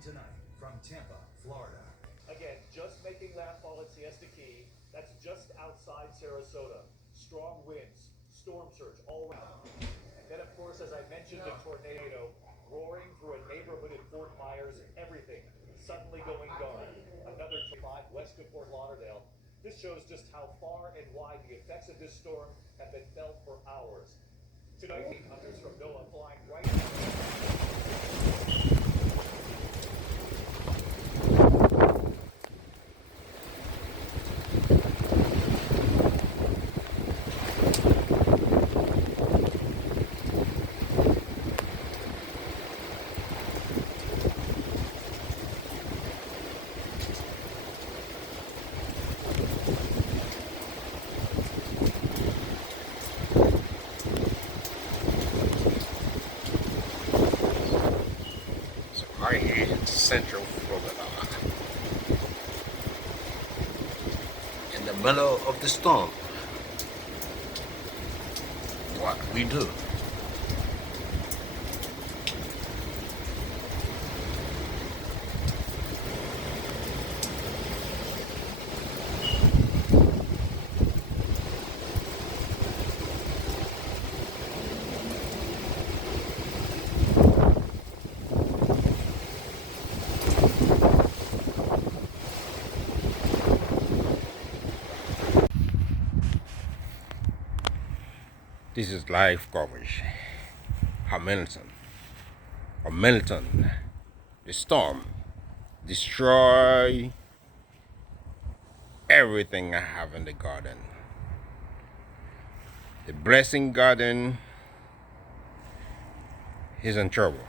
tonight from Tampa, Florida. Again, just making landfall at Siesta Key. That's just outside Sarasota. Strong winds, storm surge all around. And then, of course, as I mentioned, the tornado roaring through a neighborhood in Fort Myers. Everything suddenly going dark. Another 5 west of Fort Lauderdale. This shows just how far and wide the effects of this storm have been felt for hours. Tonight, hunters from NOAA flying right now. Right here in Central Florida, in the middle of the storm. What we do? This is live coverage. Hamilton, the storm destroy everything I have in the garden. The blessing garden is in trouble.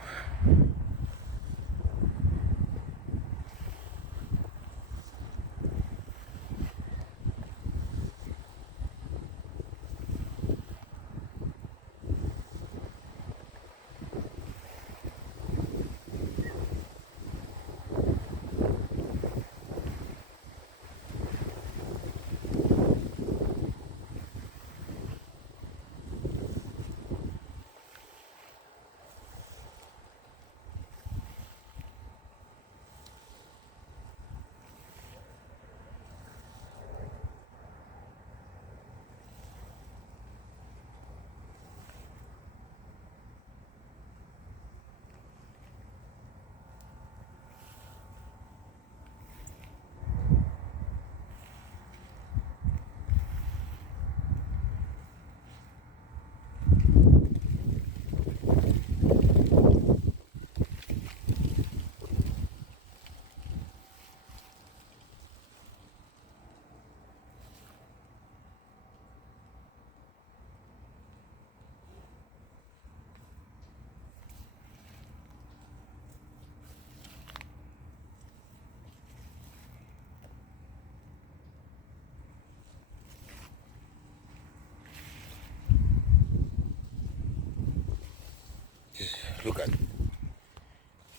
Just look at it.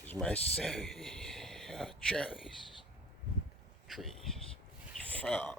It's my cherries, trees, fell.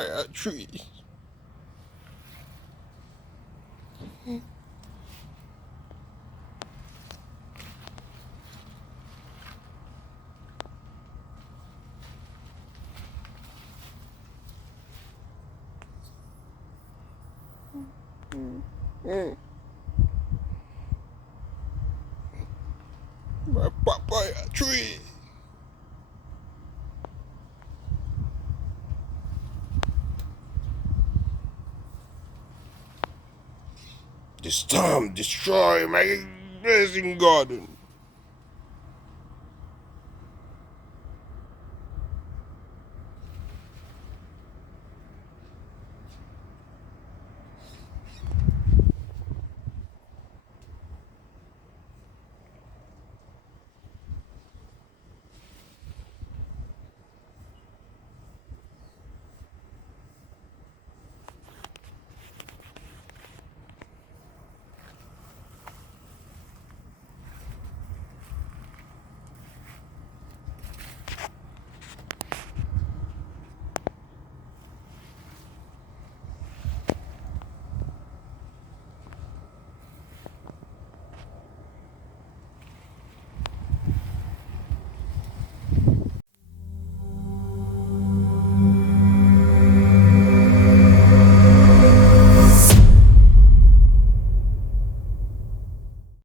papaya tree. My papaya tree. This time destroy my blazing garden.